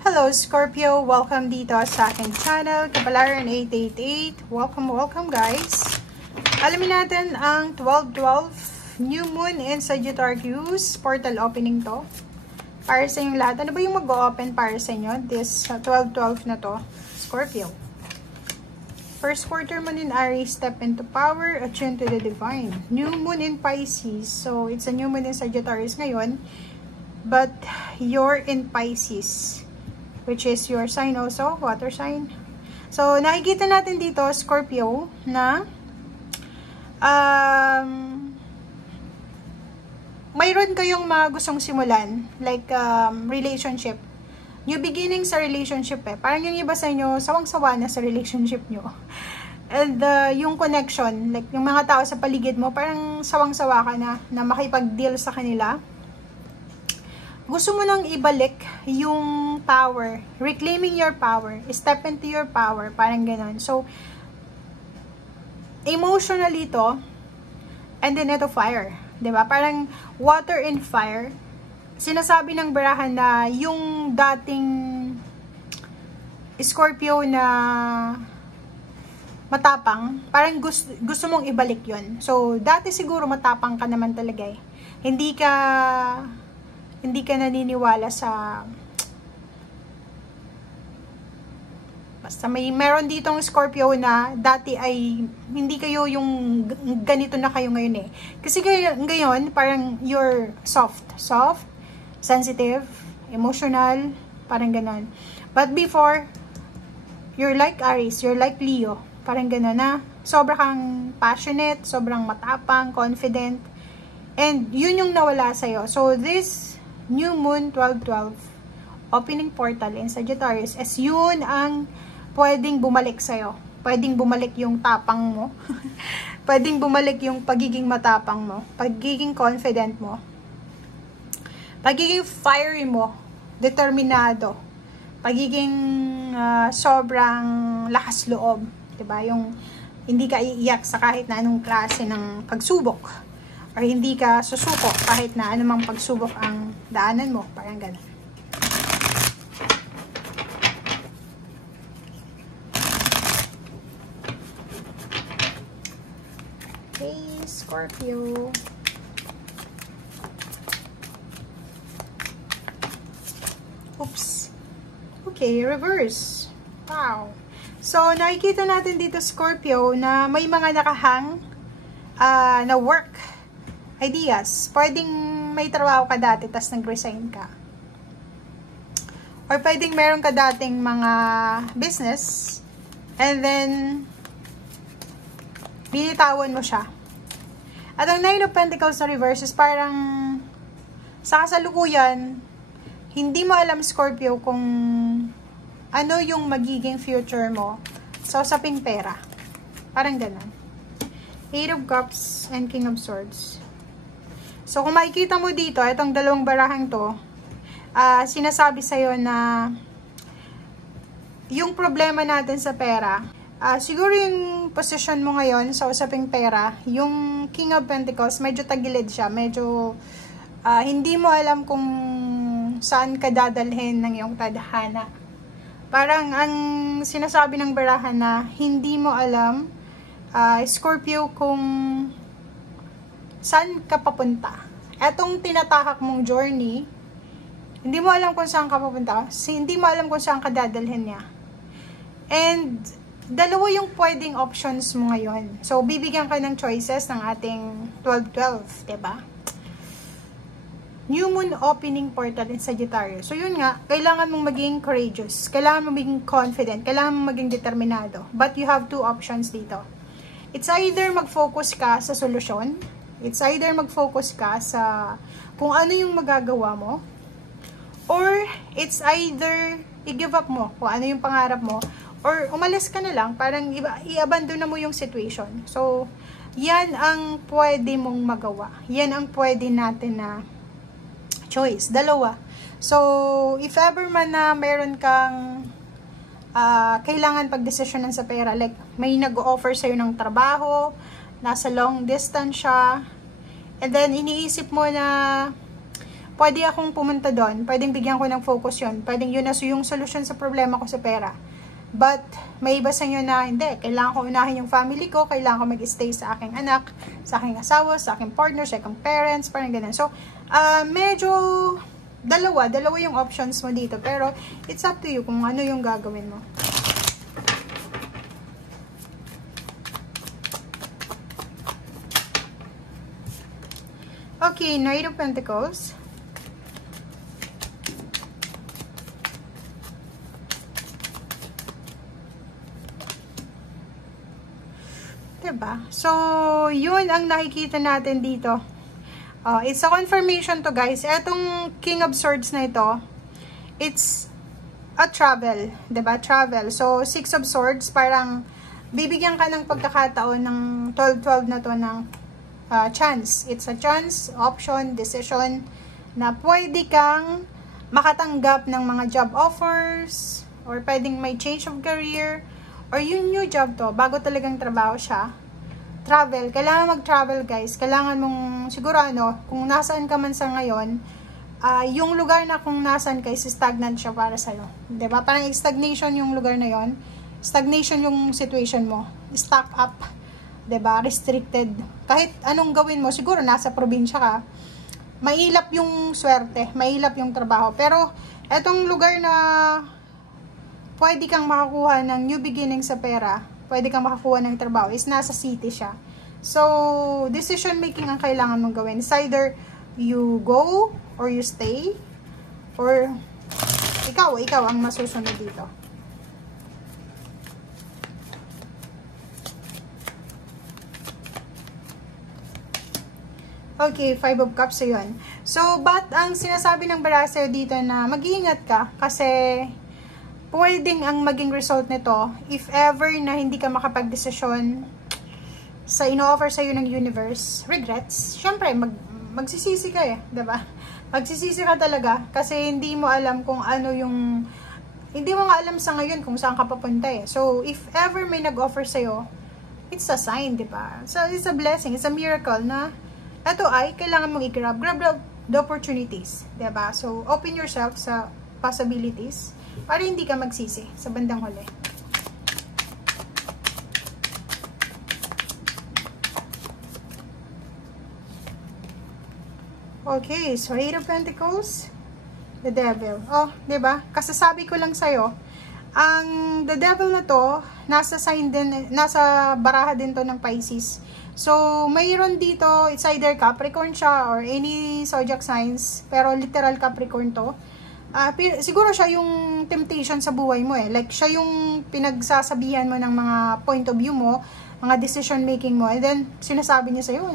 Hello Scorpio! Welcome dito sa aking channel, Kapalaran 888. Welcome guys! Alamin natin ang 12-12 New Moon in Sagittarius. Portal opening to. Para sa inyong lahat. Ano ba yung mag-o-open para sa inyo? This 12-12 na to. Scorpio. First quarter moon in Aries, step into power, attune to the divine. New moon in Pisces. So, it's a new moon in Sagittarius ngayon. But, you're in Pisces. Which is your sign also, water sign. So, nakikita natin dito, Scorpio, na mayroon kayong mga gustong simulan, like relationship. New beginning sa relationship eh. Parang yung iba sa inyo, sawang-sawa na sa relationship nyo. And yung connection, like yung mga tao sa paligid mo, parang sawang-sawa ka na makipag-deal sa kanila. Gusto mo nang ibalik yung power, reclaiming your power, step into your power, parang gano'n. So, emotionally to, and then ito fire, diba? Parang water and fire. Sinasabi ng barahan na yung dating Scorpio na matapang, parang gusto mong ibalik yon. So, dati siguro matapang ka naman talaga eh. Hindi ka naniniwala sa basta meron ditong Scorpio na dati ay hindi kayo yung ganito na kayo ngayon eh. Kasi ngayon parang you're soft, sensitive, emotional, parang ganon. But before, you're like Aries, you're like Leo, parang ganon na sobrang passionate, sobrang matapang, confident, and yun yung nawala sa'yo. So this New Moon 12-12 opening portal in Sagittarius as yun ang pwedeng bumalik sa'yo. Pwedeng bumalik yung tapang mo. Pwedeng bumalik yung pagiging matapang mo. Pagiging confident mo. Pagiging fiery mo. Determinado. Pagiging sobrang lakas loob. Diba? Yung hindi ka iiyak sa kahit na anong klase ng pagsubok. Or hindi ka susuko kahit na anumang pagsubok ang daanan mo. Parang gano'n. Okay, Scorpio. Oops. Okay, reverse. Wow. So, nakikita natin dito, Scorpio, na may mga nakahang na work ideas. Pwedeng may trabaho ka dati, tas nag-resign ka. Or pwedeng meron ka dating mga business, and then, binitawan mo siya. At ang Nine of Pentacles na reverse is parang, sa kasalukuyan, hindi mo alam, Scorpio, kung ano yung magiging future mo sa usaping pera. Parang ganun. Eight of Cups and King of Swords. So, kung makikita mo dito, itong dalawang barahang to, sinasabi sa'yo na yung problema natin sa pera, siguro yung position mo ngayon sa usaping pera, yung King of Pentacles, medyo tagilid siya, medyo hindi mo alam kung saan ka dadalhin ng iyong tadhana. Parang ang sinasabi ng barahan na hindi mo alam, Scorpio, kung saan ka papunta. Etong tinatahak mong journey, hindi mo alam kung saan ka papunta. Hindi mo alam kung saan ka dadalhin niya. And, dalawa yung pwedeng options mo ngayon. So, bibigyan ka ng choices ng ating 12-12, diba? New Moon opening portal in Sagittarius. So, yun nga, kailangan mong maging courageous. Kailangan mong maging confident. Kailangan mong maging determinado. But you have two options dito. It's either mag-focus ka sa solusyon. It's either mag-focus ka sa kung ano yung magagawa mo. Or, it's either i-give up mo kung ano yung pangarap mo. Or, umalis ka na lang. Parang i-abandon na mo yung situation. So, yan ang pwede mong magawa. Yan ang pwede natin na choice. Dalawa. So, if ever man na meron kang kailangan pagdesisyonan sa pera, like may nag-offer sa'yo ng trabaho, nasa long distance siya, and then iniisip mo na pwede akong pumunta doon, pwedeng bigyan ko ng focus yun, pwedeng yun na yung solusyon sa problema ko sa pera. But, may iba sa inyo na, hindi, kailangan ko unahin yung family ko, kailangan ko mag-stay sa aking anak, sa aking asawa, sa aking partner, sa aking parents, parang ganun. So, medyo, dalawa yung options mo dito, pero, it's up to you kung ano yung gagawin mo. Okay, Knight of Pentacles. Diba? So, yun ang nakikita natin dito. It's a confirmation to guys. Etong King of Swords na ito, it's a travel. Diba? Travel. So, 6 of Swords, parang bibigyan ka ng pagkakataon ng 12-12 na to ng chance. It's a chance, option, decision na pwede kang makatanggap ng mga job offers or pwedeng may change of career or yung new job to, bago talagang trabaho siya. Travel. Kailangan mag-travel guys. Kailangan mong, siguro kung nasaan ka man sa ngayon, yung lugar na kung nasaan ka is stagnant siya para sa'yo. Diba? Parang stagnation yung lugar na yon. Stagnation yung situation mo. Stuck up. Diba? Restricted. Kahit anong gawin mo, siguro nasa probinsya ka, mailap yung swerte. Mailap yung trabaho. Pero, etong lugar na pwede kang makakuha ng new beginning sa pera, pwede kang makakuha ng trabaho, is nasa city siya. So, decision making ang kailangan mong gawin. It's either you go, or you stay, or ikaw ang masusunod dito. Okay, 5 of Cups, so yun. So, but ang sinasabi ng baraso dito na mag-iingat ka, kasi pwedeng ang maging result nito, if ever na hindi ka makapag-desisyon sa ino-offer sa'yo ng universe, regrets, syempre, magsisisi ka diba? Magsisisi ka talaga, kasi hindi mo alam kung ano yung, hindi mo nga alam sa ngayon kung saan ka papunta So, if ever may nag-offer sa'yo, it's a sign, diba? So, it's a blessing, it's a miracle na, ito ay, kailangan mong i-grab the opportunities, diba? So, open yourself sa possibilities, para hindi ka magsisi sa bandang huli. Okay, so 8 of Pentacles, the Devil. Oh, diba? Kasasabi ko lang sa'yo, ang the Devil na to, nasa sign din, nasa baraha din to ng Pisces. So, mayroon dito, it's either Capricorn siya or any zodiac signs, pero literal Capricorn to. Siguro siya yung temptation sa buhay mo Like, siya yung pinagsasabihan mo ng mga point of view mo, mga decision making mo. And then, sinasabi niya sa'yo,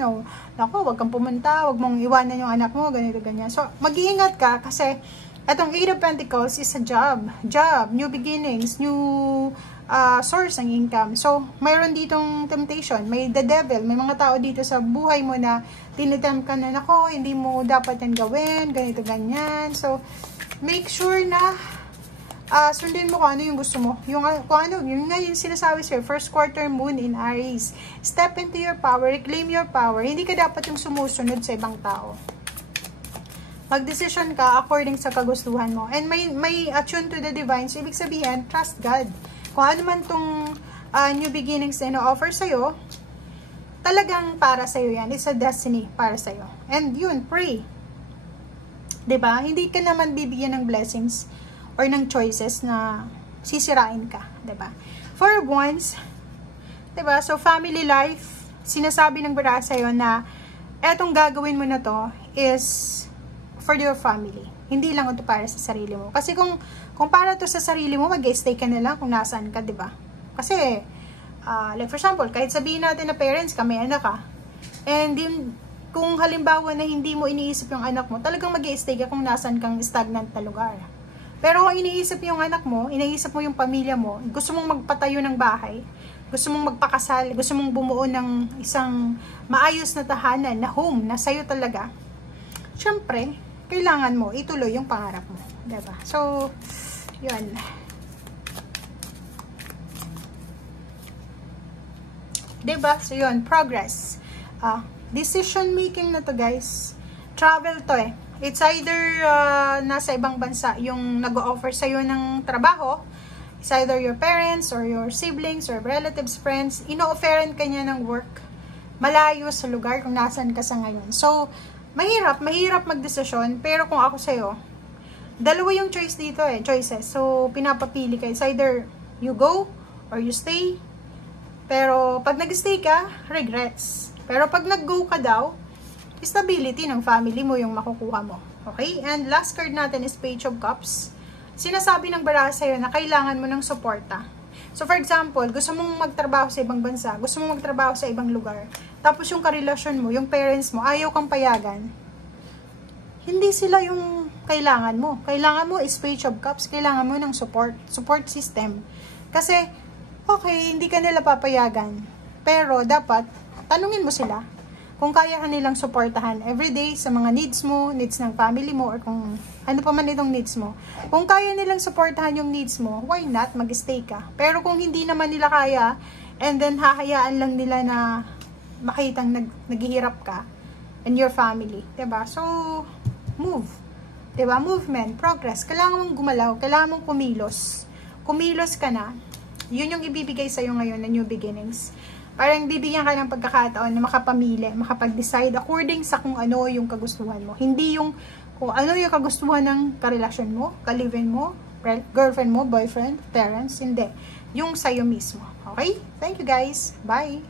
naku, wag kang pumunta, wag mong iwanan yung anak mo, ganito, ganyan. So, mag-iingat ka kasi itong 8 of Pentacles is a job, new beginnings, new source ng income. So, mayroon ditong temptation, may the devil, may mga tao dito sa buhay mo na tinitempt ka na, naku, hindi mo dapat yan gawin, ganito, ganyan. So, make sure na sundin mo kung ano yung gusto mo. Yung nga yung sinasabi sa'yo, first quarter moon in Aries. Step into your power, reclaim your power. Hindi ka dapat yung sumusunod sa ibang tao. Mag-decision ka according sa kagustuhan mo. And may attune to the divine. So, ibig sabihin, trust God. Kung ano man tong new beginnings na ino-offer sa'yo, talagang para sa'yo yan. It's a destiny para sa'yo. And yun, pray. Diba? Hindi ka naman bibigyan ng blessings or ng choices na sisirain ka. Diba? For once, diba? So, family life, sinasabi ng bara sa'yo na etong gagawin mo na to is for your family. Hindi lang ito para sa sarili mo. Kasi kung para to sa sarili mo, mag-stay ka na lang kung nasaan ka, diba? Kasi, like for example, kahit sabihin natin na parents ka, may anak ka, and din, kung halimbawa na hindi mo iniisip yung anak mo, talagang mag-i-stay ka kung nasan kang stagnant na lugar. Pero kung iniisip yung anak mo, iniisip mo yung pamilya mo, gusto mong magpatayo ng bahay, gusto mong magpakasal, gusto mong bumuo ng isang maayos na tahanan, na home, na sa'yo talaga, syempre, kailangan mo ituloy yung pangarap mo. Diba? So, yun. Diba? So, yun. Progress. Decision making na to guys. Travel to It's either nasa ibang bansa yung nag-o-offer sa'yo ng trabaho. It's either your parents or your siblings or relatives, friends. Ino-offeran ka niya ng work malayo sa lugar kung nasan ka sa ngayon. So, mahirap magdesisyon. Pero kung ako sa'yo, dalawa yung choice dito choices. So, pinapapili ka. It's either you go or you stay. Pero, pag nag-stay ka, regrets. Pero, pag nag-go ka daw, stability ng family mo yung makukuha mo. Okay? And last card natin is Page of Cups. Sinasabi ng baraha sa'yo na kailangan mo ng suporta. So, for example, gusto mong magtrabaho sa ibang bansa, gusto mong magtrabaho sa ibang lugar, tapos yung karelasyon mo, yung parents mo, ayaw kang payagan, hindi sila yung kailangan mo. Kailangan mo is Page of Cups, kailangan mo ng support system. Kasi, okay, hindi ka nila papayagan, pero dapat, tanungin mo sila, kung kaya ka nilang suportahan everyday sa mga needs mo, needs ng family mo, or kung ano pa man itong needs mo. Kung kaya nilang suportahan yung needs mo, why not mag-stay ka? Pero kung hindi naman nila kaya, and then hahayaan lang nila na makitang naghihirap ka and your family, diba? So, move. Diba? Movement, progress. Kailangan mong gumalaw, kailangan mong kumilos. Kumilos ka na. Yun yung ibibigay sa'yo ngayon na new beginnings. Parang bibigyan ka ng pagkakataon na makapamili, makapag-decide according sa kung ano yung kagustuhan mo. Hindi yung kung ano yung kagustuhan ng karelasyon mo, ka-live-in mo, girlfriend mo, boyfriend, parents, hindi. Yung sa'yo mismo. Okay? Thank you guys. Bye!